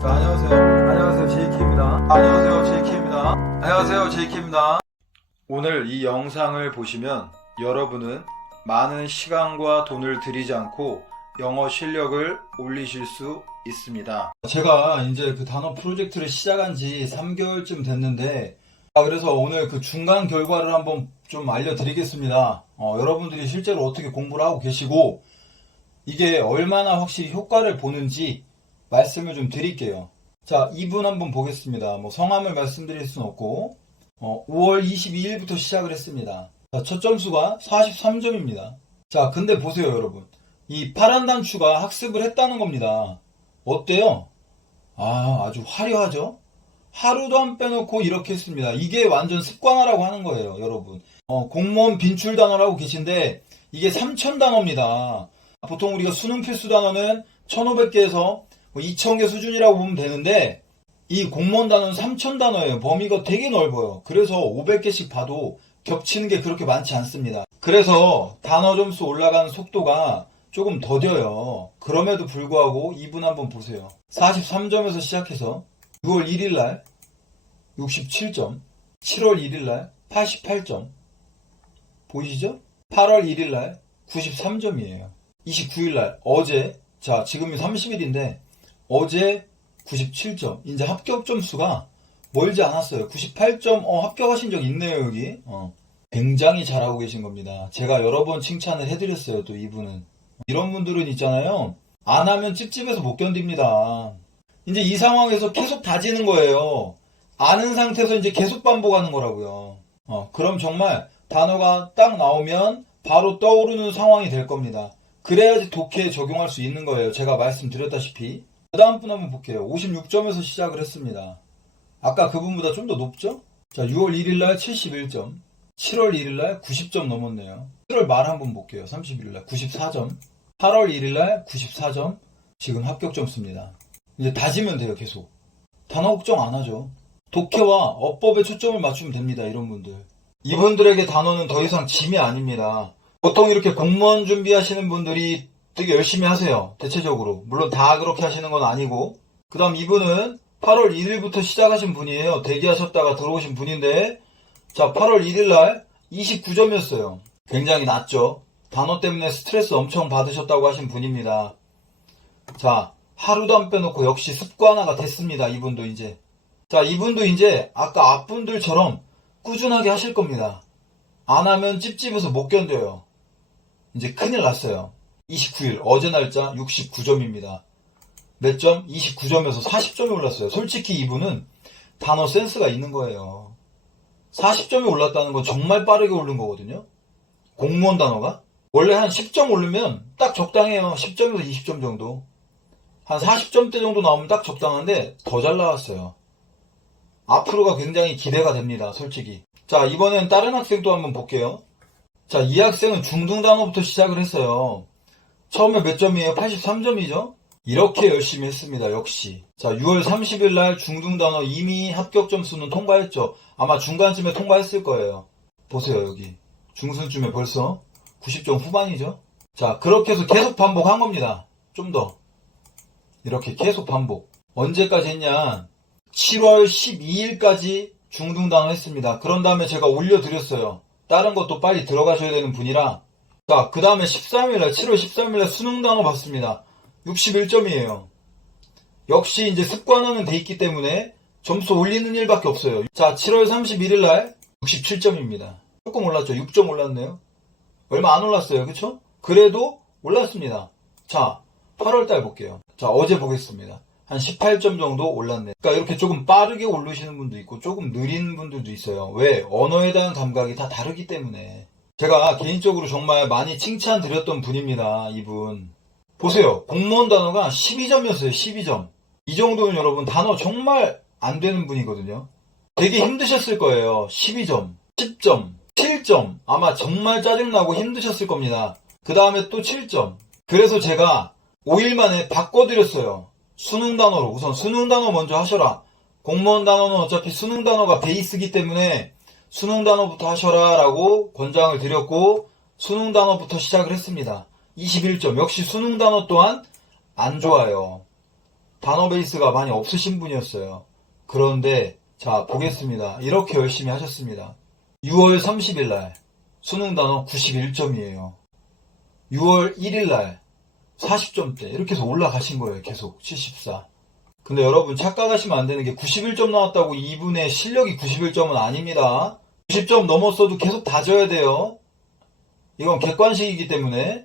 자, 안녕하세요. 안녕하세요. JK입니다. 안녕하세요. JK입니다. 안녕하세요. JK입니다. 오늘 이 영상을 보시면 여러분은 많은 시간과 돈을 들이지 않고 영어 실력을 올리실 수 있습니다. 제가 이제 그 단어 프로젝트를 시작한 지 3개월쯤 됐는데 아, 그래서 오늘 그 중간 결과를 한번 좀 알려드리겠습니다. 어, 여러분들이 실제로 어떻게 공부를 하고 계시고 이게 얼마나 확실히 효과를 보는지 말씀을 좀 드릴게요. 자, 이분 한번 보겠습니다. 뭐 성함을 말씀드릴 수는 없고, 어, 5월 22일부터 시작을 했습니다. 자, 첫 점수가 43점입니다. 자, 근데 보세요, 여러분. 이 파란 단추가 학습을 했다는 겁니다. 어때요? 아, 아주 화려하죠? 하루도 안 빼놓고 이렇게 했습니다. 이게 완전 습관화라고 하는 거예요, 여러분. 어, 공무원 빈출 단어라고 계신데, 이게 3,000 단어입니다. 보통 우리가 수능 필수 단어는 1,500개에서 2,000개 수준이라고 보면 되는데 이 공무원 단어는 3,000단어예요. 범위가 되게 넓어요. 그래서 500개씩 봐도 겹치는 게 그렇게 많지 않습니다. 그래서 단어 점수 올라가는 속도가 조금 더뎌요. 그럼에도 불구하고 이분 한번 보세요. 43점에서 시작해서 6월 1일 날 67점, 7월 1일 날 88점. 보이시죠? 8월 1일 날 93점이에요. 29일 날 어제 자 지금이 30일인데 어제 97점. 이제 합격 점수가 멀지 않았어요. 98점. 어 합격하신 적 있네요 여기. 어. 굉장히 잘하고 계신 겁니다. 제가 여러 번 칭찬을 해드렸어요 또 이분은. 이런 분들은 있잖아요. 안 하면 찝찝해서 못 견딥니다. 이제 이 상황에서 계속 다지는 거예요. 아는 상태에서 이제 계속 반복하는 거라고요. 어, 그럼 정말 단어가 딱 나오면 바로 떠오르는 상황이 될 겁니다. 그래야지 독해에 적용할 수 있는 거예요. 제가 말씀드렸다시피. 그 다음 분 한번 볼게요. 56점에서 시작을 했습니다. 아까 그분보다 좀 더 높죠? 자, 6월 1일날 71점. 7월 1일날 90점 넘었네요. 7월 말 한번 볼게요. 31일날 94점. 8월 1일날 94점. 지금 합격 점수입니다. 이제 다지면 돼요, 계속. 단어 걱정 안 하죠. 독해와 어법에 초점을 맞추면 됩니다, 이런 분들. 이분들에게 단어는 더 이상 짐이 아닙니다. 보통 이렇게 공무원 준비하시는 분들이 되게 열심히 하세요. 대체적으로. 물론 다 그렇게 하시는 건 아니고. 그 다음 이분은 8월 1일부터 시작하신 분이에요. 대기하셨다가 들어오신 분인데, 자, 8월 1일 날 29점이었어요. 굉장히 낮죠. 단어 때문에 스트레스 엄청 받으셨다고 하신 분입니다. 자, 하루도 안 빼놓고 역시 습관화가 됐습니다. 이분도 이제. 자, 이분도 이제 아까 앞분들처럼 꾸준하게 하실 겁니다. 안 하면 찝찝해서 못 견뎌요. 이제 큰일 났어요. 29일 어제 날짜 69점입니다. 몇 점? 29점에서 40점이 올랐어요. 솔직히 이분은 단어 센스가 있는 거예요. 40점이 올랐다는 건 정말 빠르게 오른 거거든요. 공무원 단어가 원래 한 10점 오르면 딱 적당해요. 10점에서 20점 정도. 한 40점대 정도 나오면 딱 적당한데 더 잘 나왔어요. 앞으로가 굉장히 기대가 됩니다. 솔직히. 자, 이번엔 다른 학생 또 한번 볼게요. 자, 이 학생은 중등 단어부터 시작을 했어요. 처음에 몇 점이에요? 83점이죠? 이렇게 열심히 했습니다. 역시. 자, 6월 30일 날 중등 단어 이미 합격 점수는 통과했죠. 아마 중간쯤에 통과했을 거예요. 보세요, 여기. 중순쯤에 벌써 90점 후반이죠? 자, 그렇게 해서 계속 반복한 겁니다. 좀 더. 이렇게 계속 반복. 언제까지 했냐? 7월 12일까지 중등 단어 했습니다. 그런 다음에 제가 올려드렸어요. 다른 것도 빨리 들어가셔야 되는 분이라. 자, 그 다음에 13일날, 7월 13일날 수능 단어 봤습니다. 61점이에요. 역시 이제 습관화는 돼 있기 때문에 점수 올리는 일밖에 없어요. 자, 7월 31일날 67점입니다. 조금 올랐죠? 6점 올랐네요. 얼마 안 올랐어요. 그쵸? 그래도 올랐습니다. 자, 8월달 볼게요. 자, 어제 보겠습니다. 한 18점 정도 올랐네. 그러니까 이렇게 조금 빠르게 오르시는 분도 있고 조금 느린 분들도 있어요. 왜? 언어에 대한 감각이 다 다르기 때문에. 제가 개인적으로 정말 많이 칭찬드렸던 분입니다. 이분. 보세요. 공무원 단어가 12점이었어요. 12점. 이 정도면 여러분 단어 정말 안 되는 분이거든요. 되게 힘드셨을 거예요. 12점, 10점, 7점. 아마 정말 짜증나고 힘드셨을 겁니다. 그 다음에 또 7점. 그래서 제가 5일 만에 바꿔드렸어요. 수능 단어로. 우선 수능 단어 먼저 하셔라. 공무원 단어는 어차피 수능 단어가 베이스기 때문에 수능 단어부터 하셔라 라고 권장을 드렸고 수능 단어부터 시작을 했습니다. 21점. 역시 수능 단어 또한 안 좋아요. 단어 베이스가 많이 없으신 분이었어요. 그런데 자 보겠습니다. 이렇게 열심히 하셨습니다. 6월 30일 날 수능 단어 91점이에요. 6월 1일 날 40점대 이렇게 해서 올라가신 거예요. 계속 74. 근데 여러분 착각하시면 안 되는 게 91점 나왔다고 이분의 실력이 91점은 아닙니다. 90점 넘었어도 계속 다져야 돼요. 이건 객관식이기 때문에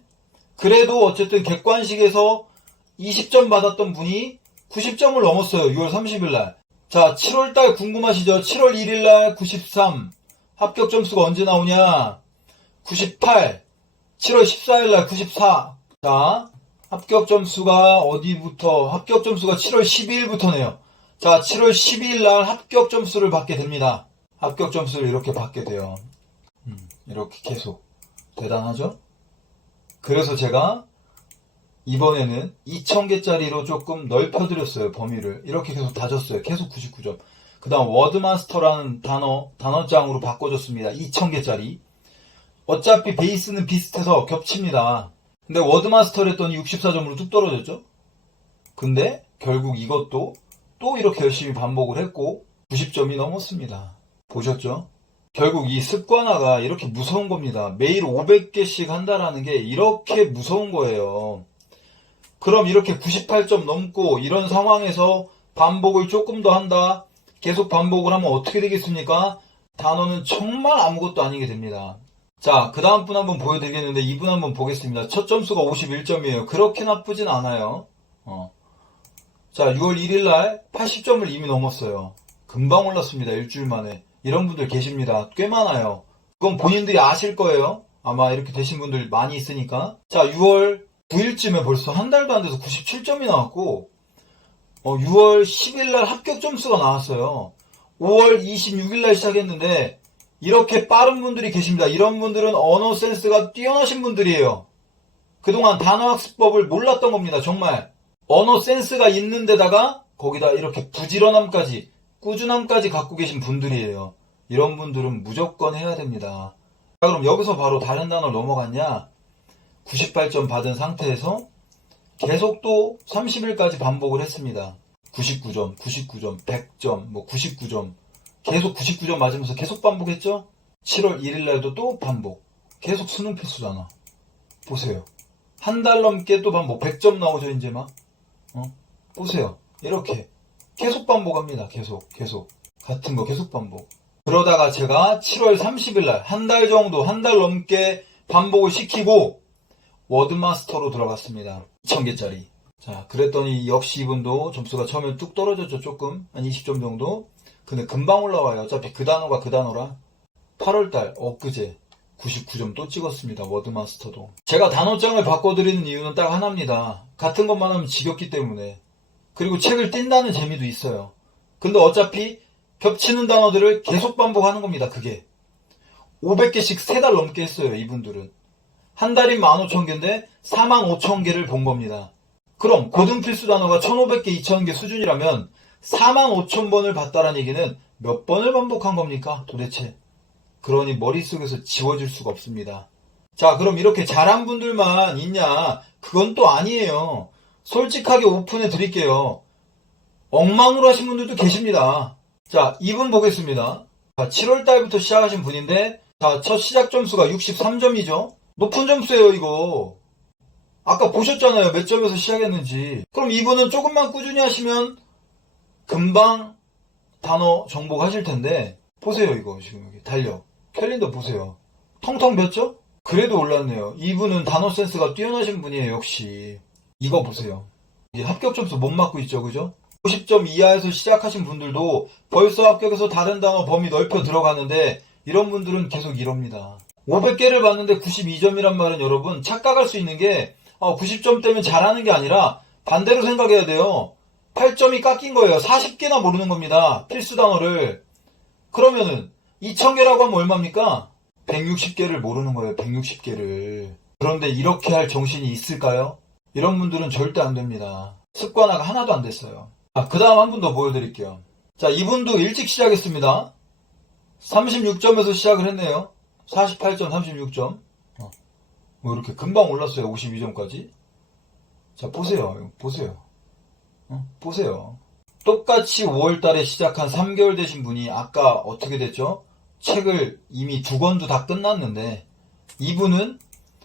그래도 어쨌든 객관식에서 20점 받았던 분이 90점을 넘었어요. 6월 30일 날. 자, 7월 달 궁금하시죠? 7월 1일 날 93. 합격 점수가 언제 나오냐? 98. 7월 14일 날 94. 자, 합격 점수가 어디부터? 합격 점수가 7월 12일부터네요. 자, 7월 12일 날 합격 점수를 받게 됩니다. 합격 점수를 이렇게 받게 돼요. 음, 이렇게 계속. 대단하죠? 그래서 제가 이번에는 2,000개짜리로 조금 넓혀드렸어요, 범위를. 이렇게 계속 다졌어요. 계속 99점. 그 다음, 워드마스터라는 단어, 단어장으로 바꿔줬습니다. 2,000개짜리. 어차피 베이스는 비슷해서 겹칩니다. 근데 워드마스터를 했더니 64점으로 뚝 떨어졌죠? 근데 결국 이것도 또 이렇게 열심히 반복을 했고 90점이 넘었습니다. 보셨죠? 결국 이 습관화가 이렇게 무서운 겁니다. 매일 500개씩 한다라는 게 이렇게 무서운 거예요. 그럼 이렇게 98점 넘고 이런 상황에서 반복을 조금 더 한다. 계속 반복을 하면 어떻게 되겠습니까? 단어는 정말 아무것도 아니게 됩니다. 자, 그 다음 분 한번 보여드리겠는데 이분 한번 보겠습니다. 첫 점수가 51점이에요. 그렇게 나쁘진 않아요. 어. 자, 6월 1일 날 80점을 이미 넘었어요. 금방 올랐습니다. 일주일 만에. 이런 분들 계십니다. 꽤 많아요. 그건 본인들이 아실 거예요. 아마 이렇게 되신 분들 많이 있으니까. 자, 6월 9일쯤에 벌써 한 달도 안 돼서 97점이 나왔고, 어, 6월 10일 날 합격 점수가 나왔어요. 5월 26일 날 시작했는데, 이렇게 빠른 분들이 계십니다. 이런 분들은 언어 센스가 뛰어나신 분들이에요. 그동안 단어 학습법을 몰랐던 겁니다. 정말. 언어 센스가 있는 데다가 거기다 이렇게 부지런함까지, 꾸준함까지 갖고 계신 분들이에요. 이런 분들은 무조건 해야 됩니다. 자, 그럼 여기서 바로 다른 단어 넘어갔냐? 98점 받은 상태에서 계속 또 30일까지 반복을 했습니다. 99점, 99점, 100점, 뭐 99점. 계속 99점 맞으면서 계속 반복했죠? 7월 1일 날도 또 반복. 계속 수능 필수잖아. 보세요. 한 달 넘게 또 반복. 100점 나오죠, 이제 막. 어? 보세요. 이렇게. 계속 반복합니다. 계속, 계속. 같은 거 계속 반복. 그러다가 제가 7월 30일 날, 한 달 정도, 한 달 넘게 반복을 시키고, 워드마스터로 들어갔습니다. 2000개짜리. 자, 그랬더니 역시 이분도 점수가 처음에 뚝 떨어졌죠, 조금. 한 20점 정도. 근데 금방 올라와요. 어차피 그 단어가 그 단어라. 8월달, 엊그제. 99점 또 찍었습니다. 워드마스터도. 제가 단어장을 바꿔드리는 이유는 딱 하나입니다. 같은 것만 하면 지겹기 때문에. 그리고 책을 띈다는 재미도 있어요. 근데 어차피 겹치는 단어들을 계속 반복하는 겁니다. 그게. 500개씩 3달 넘게 했어요. 이분들은. 한 달이 15,000개인데 45,000개를 본 겁니다. 그럼 고등 필수 단어가 1,500개, 2,000개 수준이라면 45,000번을 봤다는 얘기는 몇 번을 반복한 겁니까? 도대체. 그러니 머릿속에서 지워질 수가 없습니다. 자, 그럼 이렇게 잘한 분들만 있냐? 그건 또 아니에요. 솔직하게 오픈해 드릴게요. 엉망으로 하신 분들도 계십니다. 자, 이분 보겠습니다. 자, 7월 달부터 시작하신 분인데, 자, 첫 시작 점수가 63점이죠? 높은 점수예요, 이거. 아까 보셨잖아요. 몇 점에서 시작했는지. 그럼 이분은 조금만 꾸준히 하시면 금방 단어 정복 하실 텐데, 보세요, 이거. 지금 여기 달력. 캘린더 보세요. 텅텅 몇 점? 그래도 올랐네요. 이분은 단어 센스가 뛰어나신 분이에요, 역시. 이거 보세요. 이게 합격 점수 못 맞고 있죠, 그죠? 50점 이하에서 시작하신 분들도 벌써 합격해서 다른 단어 범위 넓혀 들어가는데 이런 분들은 계속 이럽니다. 500개를 봤는데 92점이란 말은 여러분 착각할 수 있는 게 90점 때문에 잘하는 게 아니라 반대로 생각해야 돼요. 8점이 깎인 거예요. 40개나 모르는 겁니다. 필수 단어를. 그러면은 2000개라고 하면 얼마입니까? 160개를 모르는 거예요. 160개를. 그런데 이렇게 할 정신이 있을까요? 이런 분들은 절대 안 됩니다. 습관화가 하나도 안 됐어요. 아, 그 다음 한 분 더 보여드릴게요. 자, 이분도 일찍 시작했습니다. 36점에서 시작을 했네요. 48점, 36점. 어. 뭐 이렇게 금방 올랐어요. 52점까지. 자, 보세요. 보세요. 어? 보세요. 똑같이 5월 달에 시작한 3개월 되신 분이 아까 어떻게 됐죠? 책을 이미 두 권도 다 끝났는데 이분은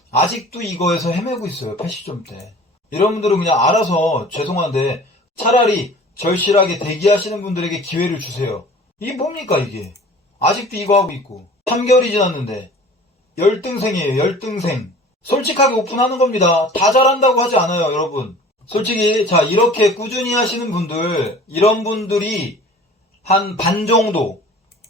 아직도 이거에서 헤매고 있어요. 80점대. 이런 분들은 그냥 알아서 죄송한데 차라리 절실하게 대기하시는 분들에게 기회를 주세요. 이게 뭡니까 이게? 아직도 이거 하고 있고 3개월이 지났는데 열등생이에요. 열등생. 솔직하게 오픈하는 겁니다. 다 잘한다고 하지 않아요, 여러분. 솔직히 자 이렇게 꾸준히 하시는 분들 이런 분들이 한 반 정도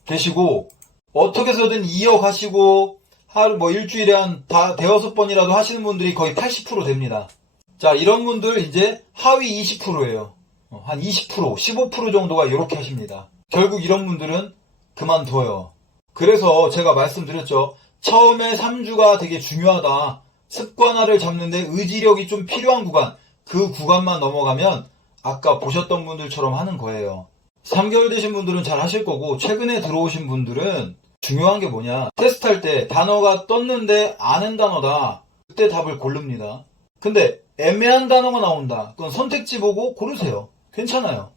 되시고 어떻게 해서든 이어가시고 하루 뭐 일주일에 한 다 대여섯 번이라도 하시는 분들이 거의 80% 됩니다. 자 이런 분들 이제 하위 20%예요. 한 20%, 15% 정도가 이렇게 하십니다. 결국 이런 분들은 그만둬요. 그래서 제가 말씀드렸죠. 처음에 3주가 되게 중요하다. 습관화를 잡는데 의지력이 좀 필요한 구간. 그 구간만 넘어가면 아까 보셨던 분들처럼 하는 거예요. 3개월 되신 분들은 잘 하실 거고 최근에 들어오신 분들은 중요한 게 뭐냐 테스트 할 때 단어가 떴는데 아는 단어다 그때 답을 고릅니다 근데 애매한 단어가 나온다 그건 선택지 보고 고르세요 괜찮아요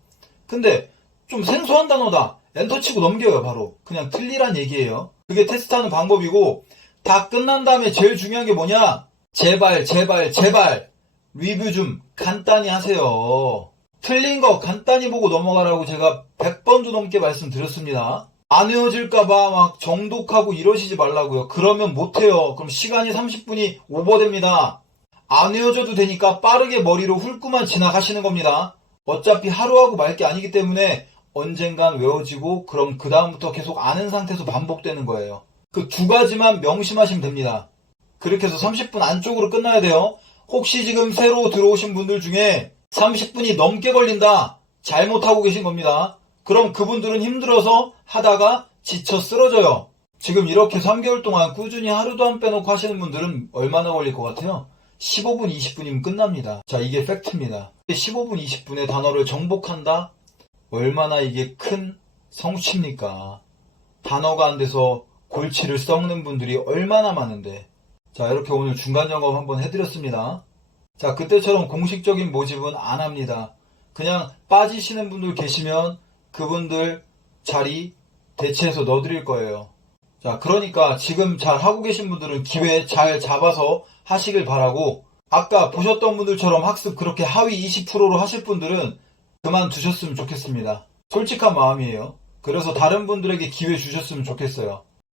근데 좀 생소한 단어다 엔터 치고 넘겨요 바로 그냥 틀리란 얘기예요 그게 테스트하는 방법이고 다 끝난 다음에 제일 중요한 게 뭐냐 제발 제발 제발 리뷰 좀 간단히 하세요. 틀린 거 간단히 보고 넘어가라고 제가 100번도 넘게 말씀드렸습니다. 안 외워질까봐 막 정독하고 이러시지 말라고요. 그러면 못해요. 그럼 시간이 30분이 오버됩니다. 안 외워져도 되니까 빠르게 머리로 훑고만 지나가시는 겁니다. 어차피 하루하고 말 게 아니기 때문에 언젠간 외워지고 그럼 그 다음부터 계속 아는 상태에서 반복되는 거예요. 그 두 가지만 명심하시면 됩니다. 그렇게 해서 30분 안쪽으로 끝나야 돼요. 혹시 지금 새로 들어오신 분들 중에 30분이 넘게 걸린다. 잘못하고 계신 겁니다. 그럼 그분들은 힘들어서 하다가 지쳐 쓰러져요. 지금 이렇게 3개월 동안 꾸준히 하루도 안 빼놓고 하시는 분들은 얼마나 걸릴 것 같아요? 15분, 20분이면 끝납니다. 자, 이게 팩트입니다. 15분, 20분의 단어를 정복한다? 얼마나 이게 큰 성취입니까? 단어가 안 돼서 골치를 썩는 분들이 얼마나 많은데. 자, 이렇게 오늘 중간 점검 한번 해드렸습니다. 자, 그때처럼 공식적인 모집은 안 합니다. 그냥 빠지시는 분들 계시면 그분들 자리 대체해서 넣어드릴 거예요. 자, 그러니까 지금 잘 하고 계신 분들은 기회 잘 잡아서 하시길 바라고, 아까 보셨던 분들처럼 학습 그렇게 하위 20%로 하실 분들은 그만두셨으면 좋겠습니다. 솔직한 마음이에요. 그래서 다른 분들에게 기회 주셨으면 좋겠어요.